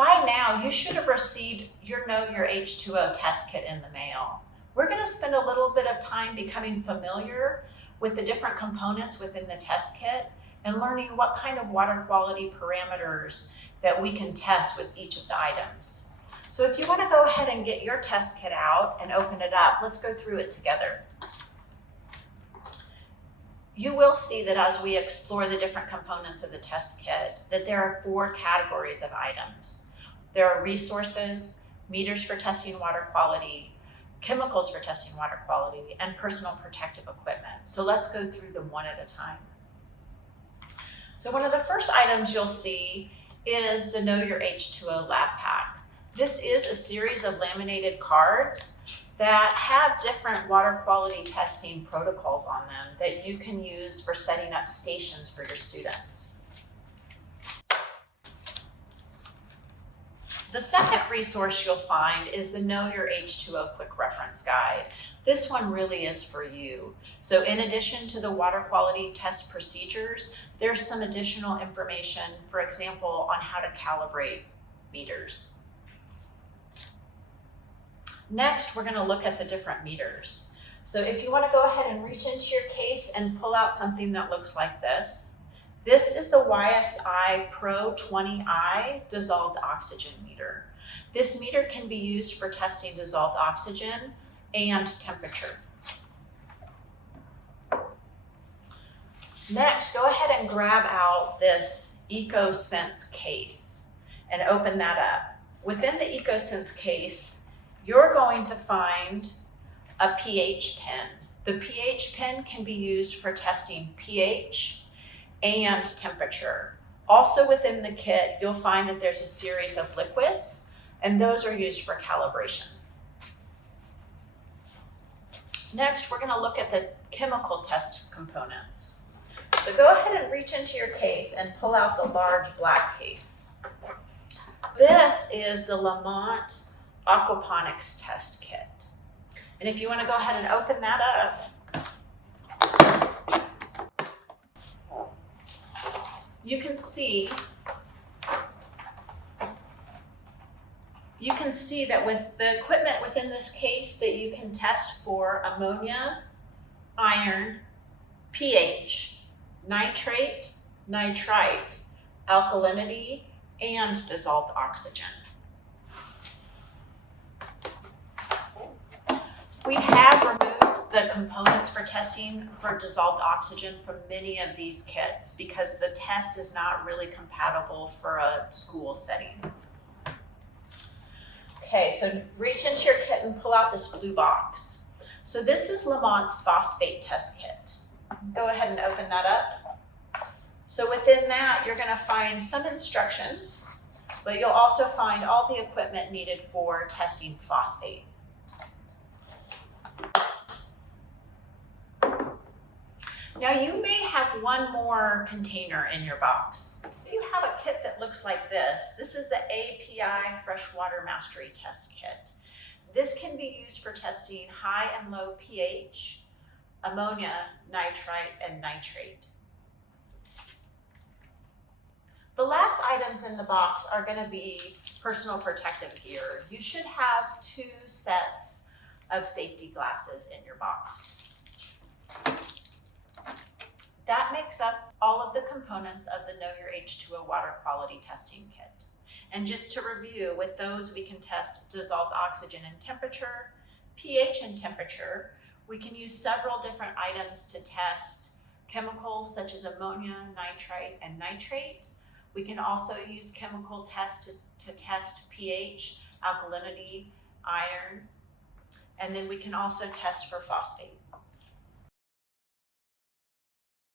By now, you should have received your Know Your H2O test kit in the mail. We're going to spend a little bit of time becoming familiar with the different components within the test kit and learning what kind of water quality parameters that we can test with each of the items. So if you want to go ahead and get your test kit out and open it up, let's go through it together. You will see that as we explore the different components of the test kit, that there are 4 categories of items. There are resources, meters for testing water quality, chemicals for testing water quality, and personal protective equipment. So let's go through them one at a time. So one of the first items you'll see is the Know Your H2O lab pack. This is a series of laminated cards that have different water quality testing protocols on them that you can use for setting up stations for your students. The second resource you'll find is the Know Your H2O Quick Reference Guide. This one really is for you. So in addition to the water quality test procedures, there's some additional information, for example, on how to calibrate meters. Next, we're going to look at the different meters. So if you want to go ahead and reach into your case and pull out something that looks like this. This is the YSI Pro 20i dissolved oxygen meter. This meter can be used for testing dissolved oxygen and temperature. Next, go ahead and grab out this EcoSense case and open that up. Within the EcoSense case, you're going to find a pH pen. The pH pen can be used for testing pH and temperature. Also within the kit, you'll find that there's a series of liquids, and those are used for calibration. Next, we're going to look at the chemical test components. So go ahead and reach into your case and pull out the large black case. This is the LaMotte Aquaponics test kit. And if you want to go ahead and open that up, you can see that with the equipment within this case that you can test for ammonia, iron, pH, nitrate, nitrite, alkalinity, and dissolved oxygen. We have removed the components for testing for dissolved oxygen from many of these kits because the test is not really compatible for a school setting. Okay, so reach into your kit and pull out this blue box. So this is LaMotte's phosphate test kit. Go ahead and open that up. So within that, you're going to find some instructions, but you'll also find all the equipment needed for testing phosphate. Now you may have one more container in your box. If you have a kit that looks like this, this is the API Freshwater Mastery Test Kit. This can be used for testing high and low pH, ammonia, nitrite, and nitrate. The last items in the box are going to be personal protective gear. You should have 2 sets of safety glasses in your box. That makes up all of the components of the Know Your H2O water quality testing kit. And just to review, with those we can test dissolved oxygen and temperature, pH and temperature. We can use several different items to test chemicals such as ammonia, nitrite, and nitrate. We can also use chemical tests to test pH, alkalinity, iron, and then we can also test for phosphate.